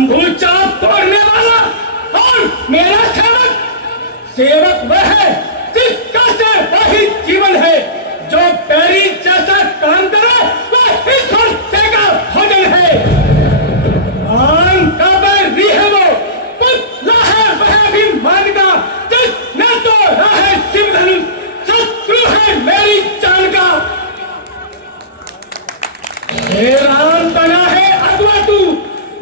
शंभू चाप तोड़ने वाला और मेरा सेवक। सेवक वह है जिसका से वही जीवन है, जो पैरी जैसा काम करे वह ईश्वर से का भोजन है। आन का बैरी है वो, पुतला है वह अभिमान का, जिसने तोड़ा है शिव धनुष, शत्रु है मेरी जान का। हे राम बना है अगवा तू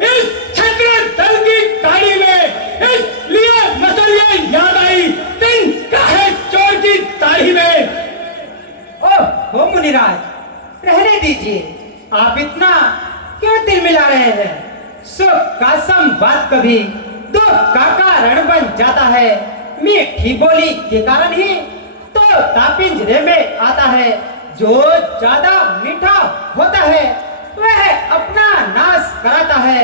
इस छत्र दल की गाड़ी में, इसलिए मसलिए याद आई दिन का है चोर की दाढ़ी में। ओ मुनिराज, रहने दीजिए, आप इतना क्यों दिल मिला रहे हैं? सुख का संवाद कभी दुख का कारण बन जाता है। मीठी बोली के कारण ही तो पिंजरे में आता है। जो ज्यादा मीठा होता है वह अपना नाश कराता है।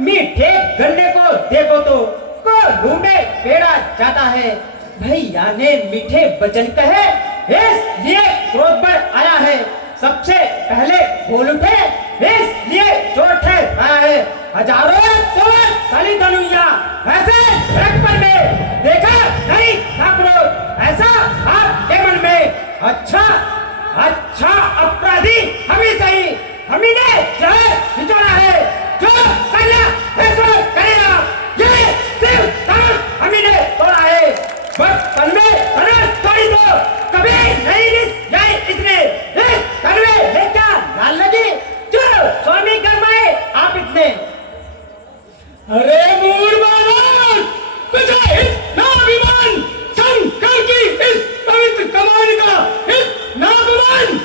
मीठे गन्ने को देखो तो कोल्हू में पेड़ा जाता है। भैया ने मीठे वचन कहे, इसलिए क्रोध बढ़ आया है। सबसे पहले बोल उठे, इसलिए चोर ठहर आया है। हजारों चोर काली धनुया ऐसे रखपन में देखा नहीं ठाकुरों, ऐसा आपके मन में। अच्छा अपराधी हमी सही, हमी ने जहर निचोड़ा है। जो करना है सो करेगा, ये सिर्फ धनुष हमी ने तोड़ा है। बचपन में धनुष तोड़ी तो कभी नहीं रिस जाए इतने, इस घर में लेकर लाल लगी जो स्वामी करवाए आप इतने। अरे मूर्खवान, तुझे इतना अभिमान, शंकर की इस पवित्र कमान का इतना अभिमान।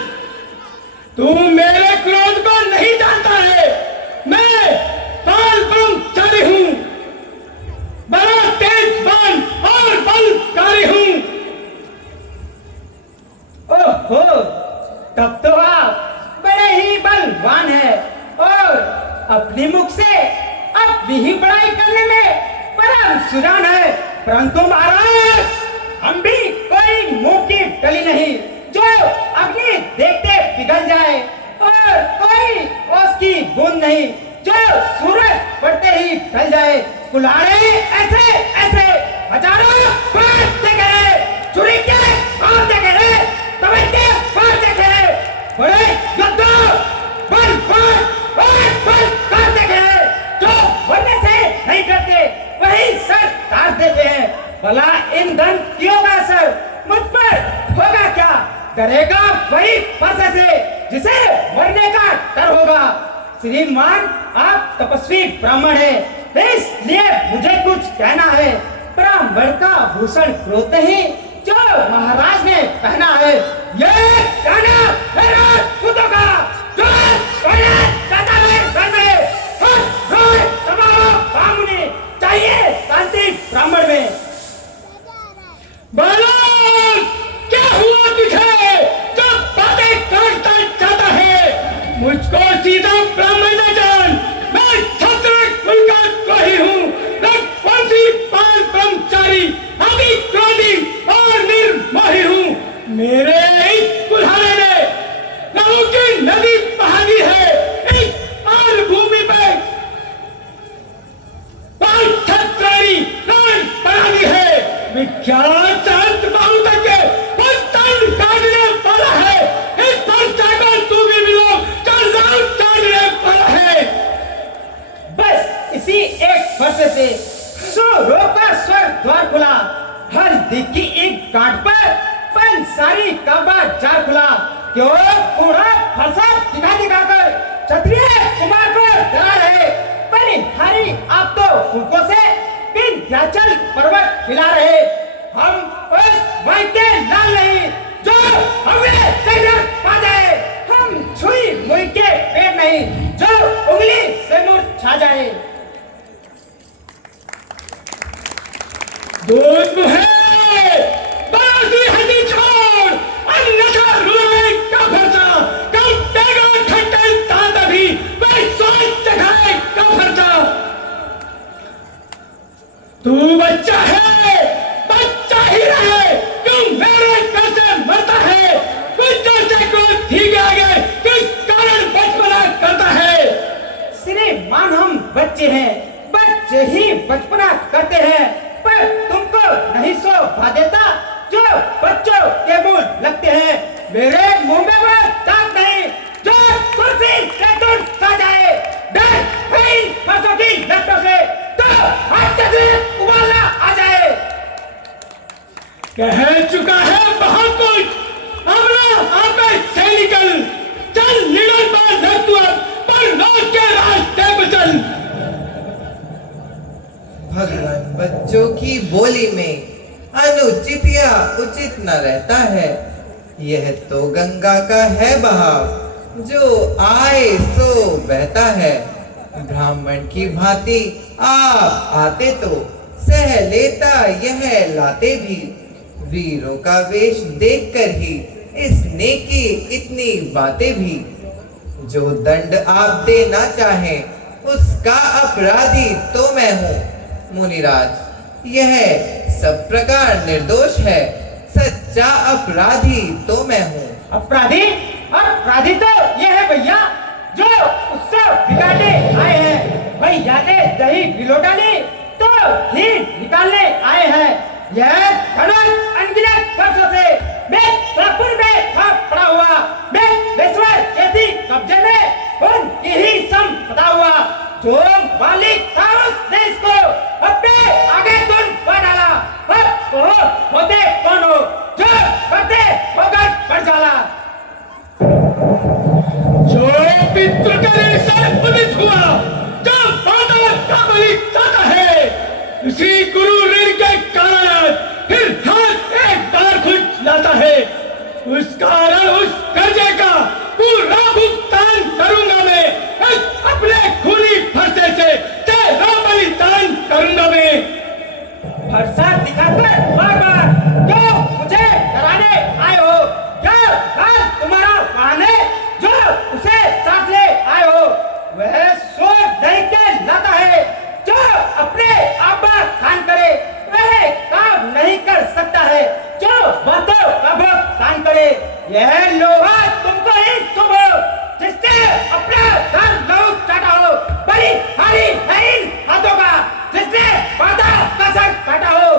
तू मेरे क्रोध को नहीं जानता है। मैं काल ब्रह्मचारी हूँ, बड़ा तेजवान और बलशाली हूँ। ओहो, तब तो आप बड़े ही बलवान हैं और अपने मुख से अपनी ही बड़ाई करने में परम सुजान है। परंतु महाराज, हम भी कोई मुंह की टली नहीं जो अग्नि देखते पिघल जाए, और कोई ओस की बूंद नहीं जो सूरज पड़ते ही ढल जाए। कुल्हाड़े ऐसे ऐसे हजारों बार देखे हैं, छुरी के हाथ देखे हैं, तवे के बार देखे हैं, बड़े योद्धा बल कर देखे हैं। जो बनने से नहीं करते वही सर काट देते हैं। भला ईंधन क्यों का असर मुझ पर होगा क्या? करेगा वही फंसे से जिसे मरने का डर होगा। श्रीमान, आप तपस्वी ब्राह्मण है, इसलिए मुझे कुछ कहना है। ब्राह्मण का भूषण क्रोध ही जो महाराज ने पहना है, ये कहना है राजपूतों का जो चाहिए शांति ब्राह्मण में। बालक, क्या हुआ तुझे जो बातें काटता जाता है? मुझको सीधा ब्राह्मण न जान, मैं क्षत्रिय कुल का द्रोही हूँ, रघुवंशी बाल ब्रह्मचारी, अभी क्रोधी और निर्मोही हूँ। मेरे इस कुल्हाड़े ने लहू की नदी बहा दी है। इस आन भूमि पे बना दी है। विख्यात संत बहुत के तन काटने वाला है। इस पर्चा को तू भी मिलो जो लाल काटने वाला है। बस इसी एक वर्ष से सूरों का स्वर द्वार खुला। हर दिख की एक गांठ पर पंसारी का बाजार खुला। क्यों पूरा फरसा दिखा दिखाकर क्षत्रिय कुमार को डरा रहे। बलिहारी आप तो फूकों से विंध्याचल पर्वत हिला रहे। हम उस भाई के लाल नहीं जो हमें चढ़ पा जाए। हम छुई मुई के पेड़ नहीं जो उंगली से मुरझा जाए। दूध है बासी हंसी छोड़, अन्यथा रुलाए का भरसा। कब तेगा खट्टे ताता भी वह सोच चढ़ाए का भरसा। तू बच्चा है, बच्चा ही रहे, क्यों मेरे घर से मरता है? बच्चों से क्रोध ठीक आगे किस कारण बचपना करता है? श्रीमान, हम बच्चे हैं, बच्चे ही बचपना करते हैं, पर तुमको नहीं शोभा देता जो बच्चों के मुंह लगते हैं। मेरे मुंह में वो दांत नहीं जो तुलसी से दूर सा जाए। डर है इन फंसों की लतों से तो अत्यधिक उबालना आ जाए। कह चुका है बहुत कुछ, अब ना आपे से निकल, चल निकल पर न तू अब, पर लौट के रास्ते पे चल। भगवान बच्चों की बोली में अनुचित या उचित न रहता है। यह तो गंगा का है बहाव, जो आए सो बहता है। ब्राह्मण की भांति आप आते तो सह लेता यह लाते भी। वीरों का वेश देखकर ही इसने की इतनी बातें भी। जो दंड आप देना चाहें उसका अपराधी तो मैं हूँ मुनिराज। यह सब प्रकार निर्दोष है, सच्चा अपराधी तो मैं हूँ। अपराधी? अपराधी तो ये है भैया जो उत्सव बिगाड़ने आए हैं। भैया ने दही बिलोटा ली तो घी निकालने आए हैं। यह धनुष अनगिनत वर्षों से मैं त्रिपुर में था पड़ा हुआ, मैं बेसवर यदि कब्जे में उनकी ही संपदा हुआ। जो मालिक था उसने इसको अपने आगे तुम बढ़ डाला। अब वो होते कौन हो जो करते होकर बढ़ जाला। जो पितृकरण से उदित हुआ, जो माता का बलि जाता है, उसी गुरु ऋण के कारण फिर हाथ एक बार खुद लाता है। उस कारण उस कर्जे का पूरा भुगतान करूंगा मैं। अपने खूनी फरसे से तेरा बलिदान करूंगा मैं। फरसा दिखाकर बार बार क्यों मुझे डराने आए हो? क्या काल तुम्हारा बहाने जो उसे साथ ले आए हो? वह सोच नहीं के लाता है जो अपने आबा खान करे। वह काम नहीं कर सकता है जो बातों का भुगतान करे। यह लोहा तुमको ही सुबह जिसने अपना धन लहू काटा हो, बड़ी हारी है इन हाथों का जिसने बाधा कसर काटा हो।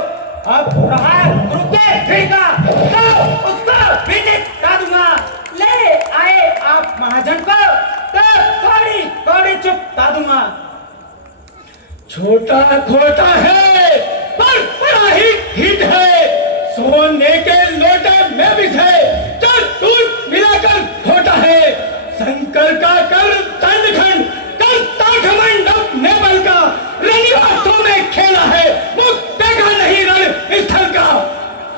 अब रहा गुरु के भीड़ का तो उसको भी निपटा दूंगा। ले आए आप महाजन को तो कौड़ी कौड़ी चुपता दूंगा। छोटा खोटा है पर बड़ा ही हिट है। सोने के लोटे में भी है, चल दूध मिलाकर खोटा है। शंकर का कर दंडखंड करता घमंड अपने बल का। रनिवासों में खेला है वो देखा नहीं रण स्थल का।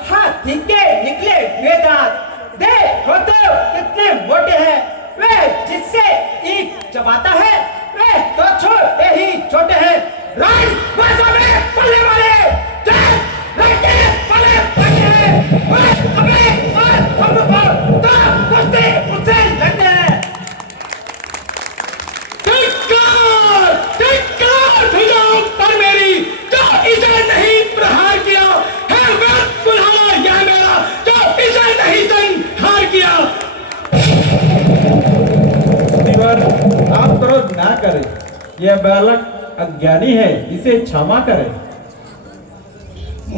हाथी के निकले हुए दांत देखो तो कितने मोटे हैं। वे जिससे ईंट चबाता है वे तो छोटे ही छोटे हैं। रण वर्षों में पलने वाले लड़के पले पड़े हैं। और हमें और हमको तो कुश्ती उससे लड़ते हैं। धिक्कार भुजाओं पर मेरी जो इसे नहीं प्रहार किया है। व्रत बुलावा यह मेरा जो इसे नहीं संहार किया। आप क्रोध ना करें, यह बालक अज्ञानी है, इसे क्षमा करें।